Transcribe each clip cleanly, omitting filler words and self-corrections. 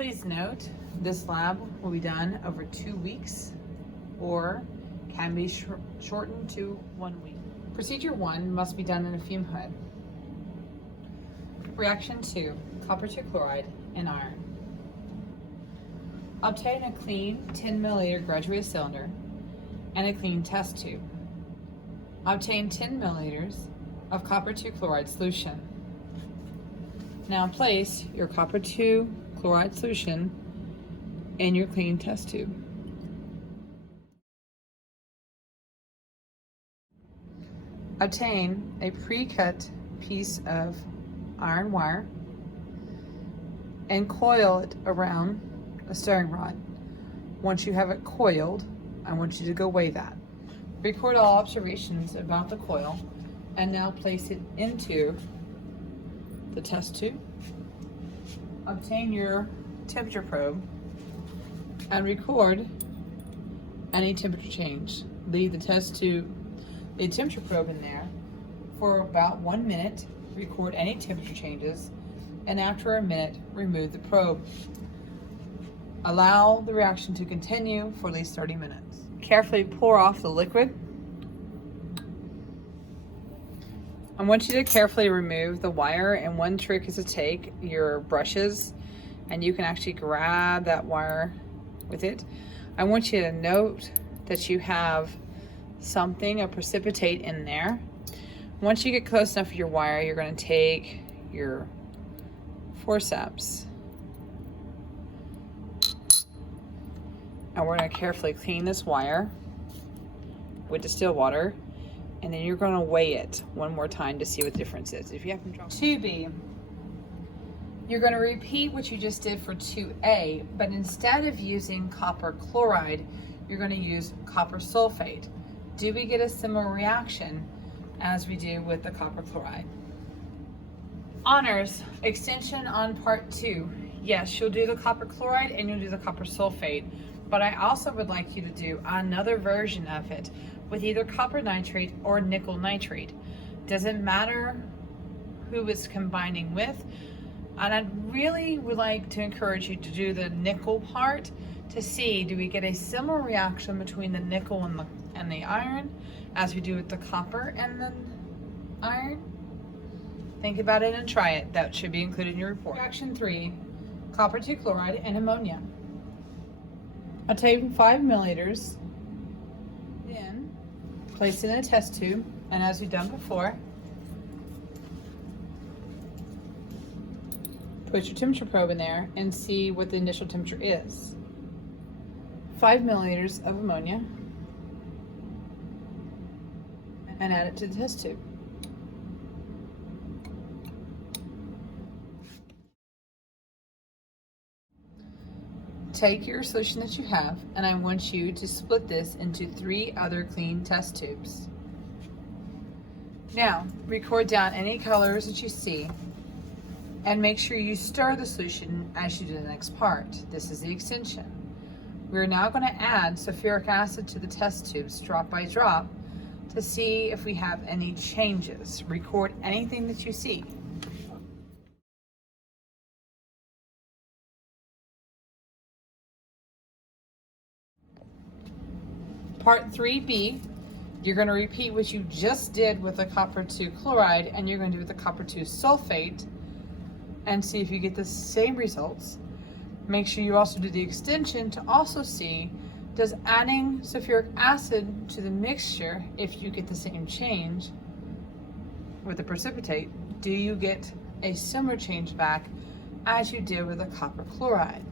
Please note, this lab will be done over 2 weeks or can be shortened to 1 week. Procedure 1 must be done in a fume hood. Reaction 2, copper 2 chloride and iron. Obtain a clean 10 milliliter graduated cylinder and a clean test tube. Obtain 10 milliliters of copper 2 chloride solution. Now place your copper 2 chloride solution in your clean test tube. Obtain a pre-cut piece of iron wire and coil it around a stirring rod. Once you have it coiled, I want you to go weigh that. Record all observations about the coil and now place it into the test tube. Obtain your temperature probe and record any temperature change. Leave the temperature probe in there for about 1 minute. Record any temperature changes, and after a minute, remove the probe. Allow the reaction to continue for at least 30 minutes. Carefully pour off the liquid. I want you to carefully remove the wire, and one trick is to take your brushes and you can actually grab that wire with it. I want you to note that you have something, a precipitate in there. Once you get close enough with your wire, you're going to take your forceps and we're going to carefully clean this wire with distilled water, and then you're going to weigh it one more time to see what the difference is. If you have control. 2B, you're going to repeat what you just did for 2A, but instead of using copper chloride, you're going to use copper sulfate. Do we get a similar reaction as we do with the copper chloride? Honors, extension on part 2. Yes, you'll do the copper chloride and you'll do the copper sulfate, but I also would like you to do another version of it with either copper nitrate or nickel nitrate. Doesn't matter who it's combining with, and I really would like to encourage you to do the nickel part to see, do we get a similar reaction between the nickel and the iron as we do with the copper and the iron? Think about it and try it. That should be included in your report. Reaction 3, copper 2 chloride and ammonia. Obtain 5 milliliters, then place it in a test tube, and as we've done before, put your temperature probe in there and see what the initial temperature is. 5 milliliters of ammonia, and add it to the test tube. Take your solution that you have, and I want you to split this into 3 other clean test tubes. Now, record down any colors that you see, and make sure you stir the solution as you do the next part. This is the extension. We're now going to add sulfuric acid to the test tubes drop by drop to see if we have any changes. Record anything that you see. Part 3B, you're going to repeat what you just did with the copper 2 chloride, and you're going to do with the copper 2 sulfate and see if you get the same results. Make sure you also do the extension to also see, does adding sulfuric acid to the mixture, if you get the same change with the precipitate, do you get a similar change back as you did with the copper chloride?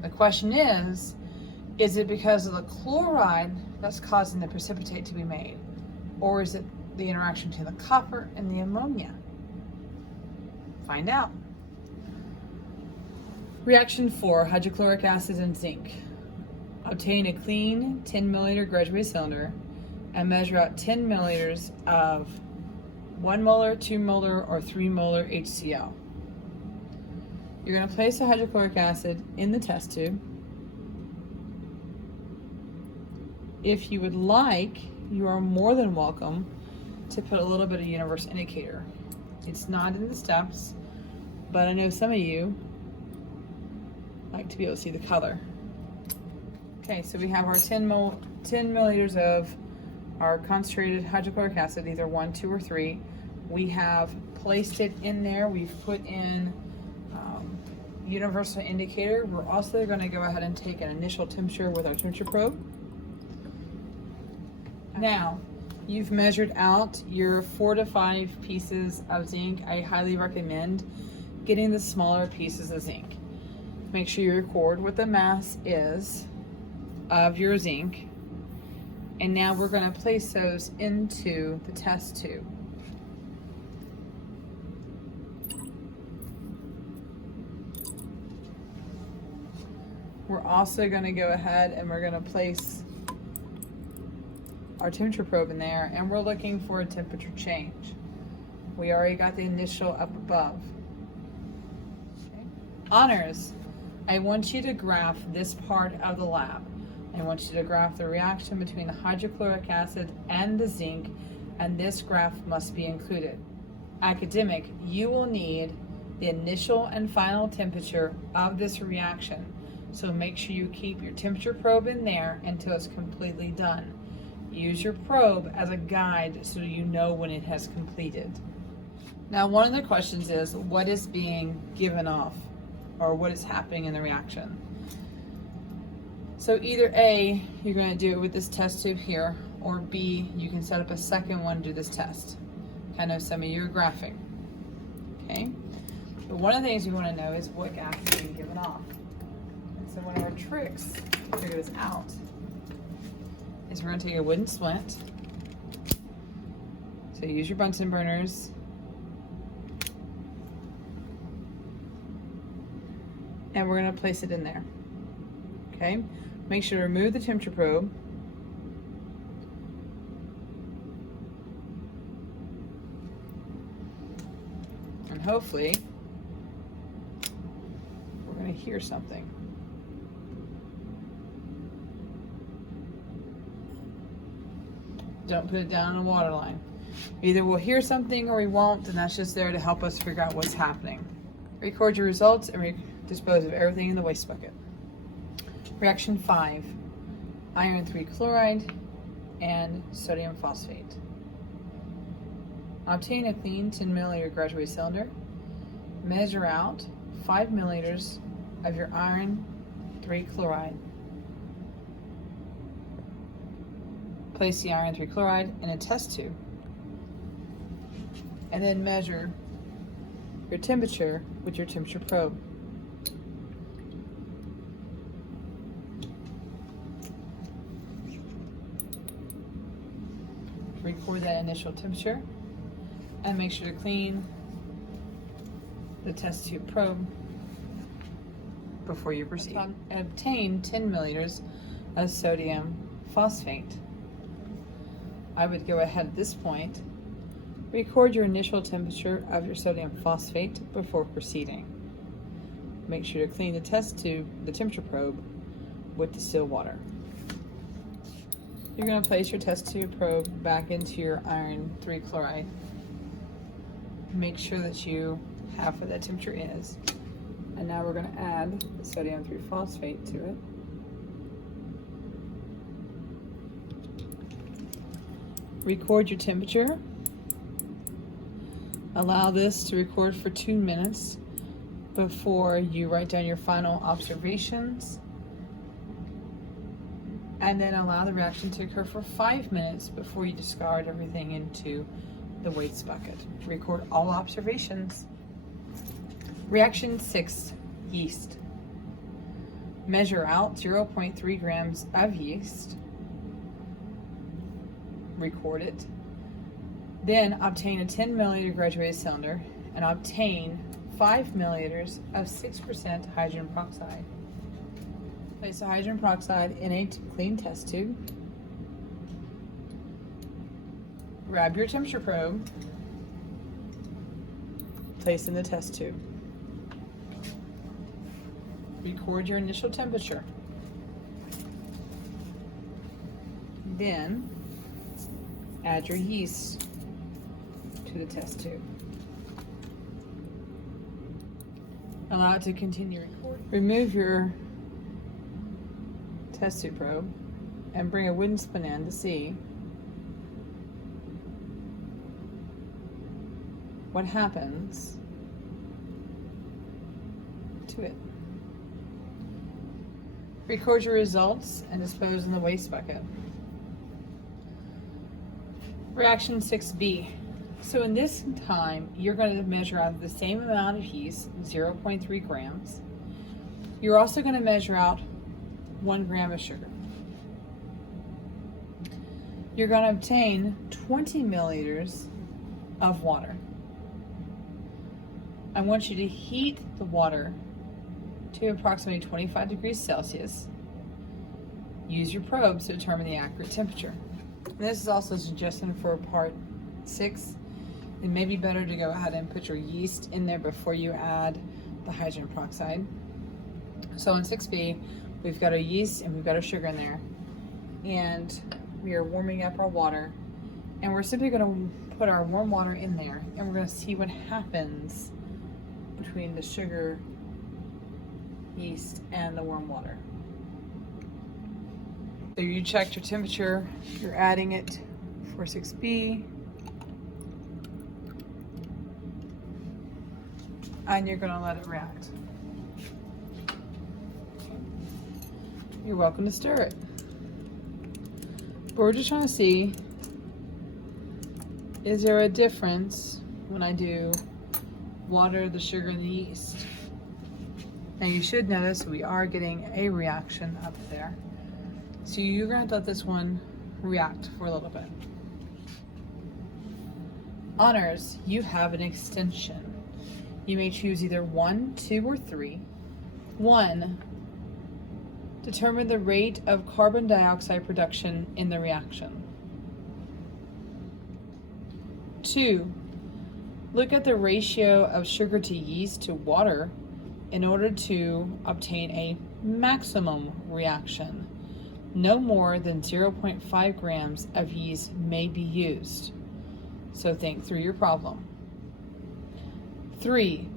The question is it because of the chloride that's causing the precipitate to be made? Or is it the interaction between the copper and the ammonia? Find out. Reaction 4, hydrochloric acid and zinc. Obtain a clean 10 milliliter graduated cylinder and measure out 10 milliliters of 1 molar, 2 molar, or 3 molar HCl. You're going to place the hydrochloric acid in the test tube. If you would like, you are more than welcome to put a little bit of universal indicator. It's not in the steps, but I know some of you like to be able to see the color. Okay, so we have our 10 milliliters of our concentrated hydrochloric acid, either 1, 2, or 3. We have placed it in there. We've put in universal indicator. We're also going to go ahead and take an initial temperature with our temperature probe. Now, you've measured out your 4 to 5 pieces of zinc. I highly recommend getting the smaller pieces of zinc. Make sure you record what the mass is of your zinc. And now we're going to place those into the test tube. We're also going to go ahead and we're going to place our temperature probe in there, and we're looking for a temperature change. We already got the initial up above. Okay. Honors, I want you to graph this part of the lab. I want you to graph the reaction between the hydrochloric acid and the zinc, and this graph must be included. Academic, you will need the initial and final temperature of this reaction. So make sure you keep your temperature probe in there until it's completely done. Use your probe as a guide so you know when it has completed. Now, one of the questions is, what is being given off, or what is happening in the reaction? So either A, you're going to do it with this test tube here, or B, you can set up a second one to do this test. Kind of some of your graphing. Okay? But one of the things you want to know is what gas is being given off. So one of our tricks to figure this out is we're going to take a wooden splint. So use your Bunsen burners. And we're going to place it in there. Okay? Make sure to remove the temperature probe. And hopefully we're going to hear something. Don't put it down on a water line. Either we'll hear something or we won't, and that's just there to help us figure out what's happening. Record your results and dispose of everything in the waste bucket. Reaction 5, iron 3 chloride and sodium phosphate. Obtain a clean 10 milliliter graduated cylinder. Measure out 5 milliliters of your iron 3 chloride. Place the iron 3 chloride in a test tube, and then measure your temperature with your temperature probe. Record that initial temperature and make sure to clean the test tube probe before you proceed. Obtain 10 milliliters of sodium phosphate. I would go ahead at this point, record your initial temperature of your sodium phosphate before proceeding. Make sure to clean the test tube, the temperature probe, with distilled water. You're going to place your test tube probe back into your iron 3 chloride. Make sure that you have what that temperature is. And now we're going to add the sodium 3 phosphate to it. Record your temperature. Allow this to record for 2 minutes before you write down your final observations. And then allow the reaction to occur for 5 minutes before you discard everything into the waste bucket. Record all observations. Reaction 6, yeast. Measure out 0.3 grams of yeast. Record it. Then obtain a 10 milliliter graduated cylinder and obtain 5 milliliters of 6% hydrogen peroxide. Place the hydrogen peroxide in a clean test tube. Grab your temperature probe. Place in the test tube. Record your initial temperature. Then add your yeast to the test tube. Allow it to continue recording. Remove your test tube probe and bring a wooden spoon in to see what happens to it. Record your results and dispose in the waste bucket. Reaction 6B. So in this time, you're going to measure out the same amount of yeast, 0.3 grams. You're also going to measure out 1 gram of sugar. You're going to obtain 20 milliliters of water. I want you to heat the water to approximately 25 degrees Celsius. Use your probes to determine the accurate temperature. And this is also a suggestion for part 6. It may be better to go ahead and put your yeast in there before you add the hydrogen peroxide. So in 6B, we've got our yeast and we've got our sugar in there. And we are warming up our water. And we're simply going to put our warm water in there and we're going to see what happens between the sugar, yeast, and the warm water. So you checked your temperature, you're adding it for 6B, and you're going to let it react. You're welcome to stir it. But we're just trying to see, is there a difference when I do water, the sugar, and the yeast? Now you should notice we are getting a reaction up there. So you're going to let this one react for a little bit. Honors, you have an extension. You may choose either 1, 2, or 3. 1, determine the rate of carbon dioxide production in the reaction. 2, look at the ratio of sugar to yeast to water in order to obtain a maximum reaction. No more than 0.5 grams of yeast may be used. So think through your problem. 3,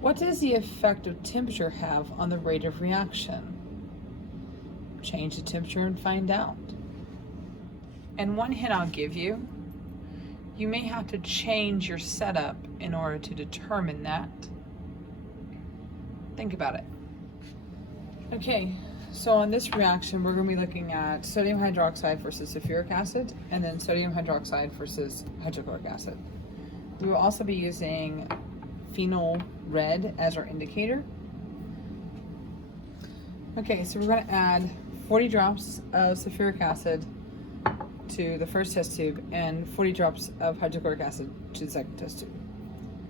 what does the effect of temperature have on the rate of reaction? Change the temperature and find out. And one hint I'll give you, you may have to change your setup in order to determine that. Think about it. Okay, so on this reaction, we're going to be looking at sodium hydroxide versus sulfuric acid, and then sodium hydroxide versus hydrochloric acid. We will also be using phenol red as our indicator. Okay, so we're going to add 40 drops of sulfuric acid to the first test tube and 40 drops of hydrochloric acid to the second test tube.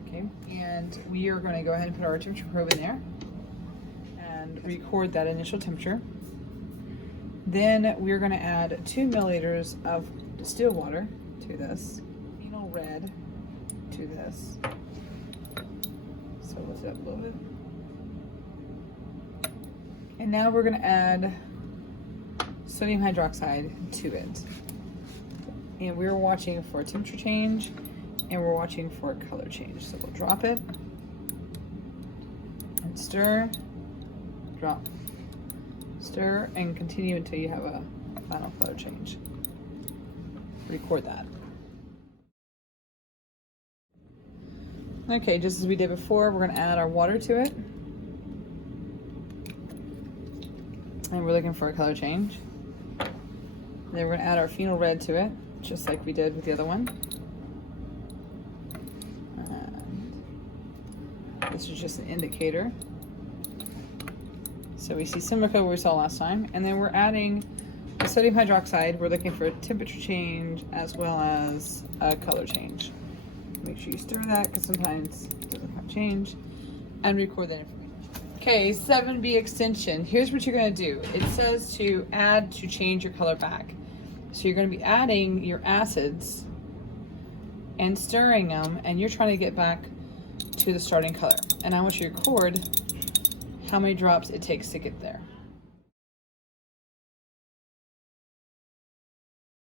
Okay, and we are going to go ahead and put our temperature probe in there and record that initial temperature. Then we're going to add 2 milliliters of distilled water to this, phenol red to this. So lift it up a little bit. And now we're going to add sodium hydroxide to it. And we're watching for a temperature change and we're watching for a color change. So we'll drop it and stir, drop, stir, and continue until you have a final color change. Record that. Okay, just as we did before, we're going to add our water to it. And we're looking for a color change. Then we're going to add our phenol red to it, just like we did with the other one. And this is just an indicator. So we see similar color we saw last time. And then we're adding the sodium hydroxide. We're looking for a temperature change as well as a color change. Make sure you stir that because sometimes it doesn't have change. And record that information. Okay, 7B extension. Here's what you're going to do. It says to add to change your color back. So you're going to be adding your acids and stirring them, and you're trying to get back to the starting color. And I want you to record how many drops it takes to get there.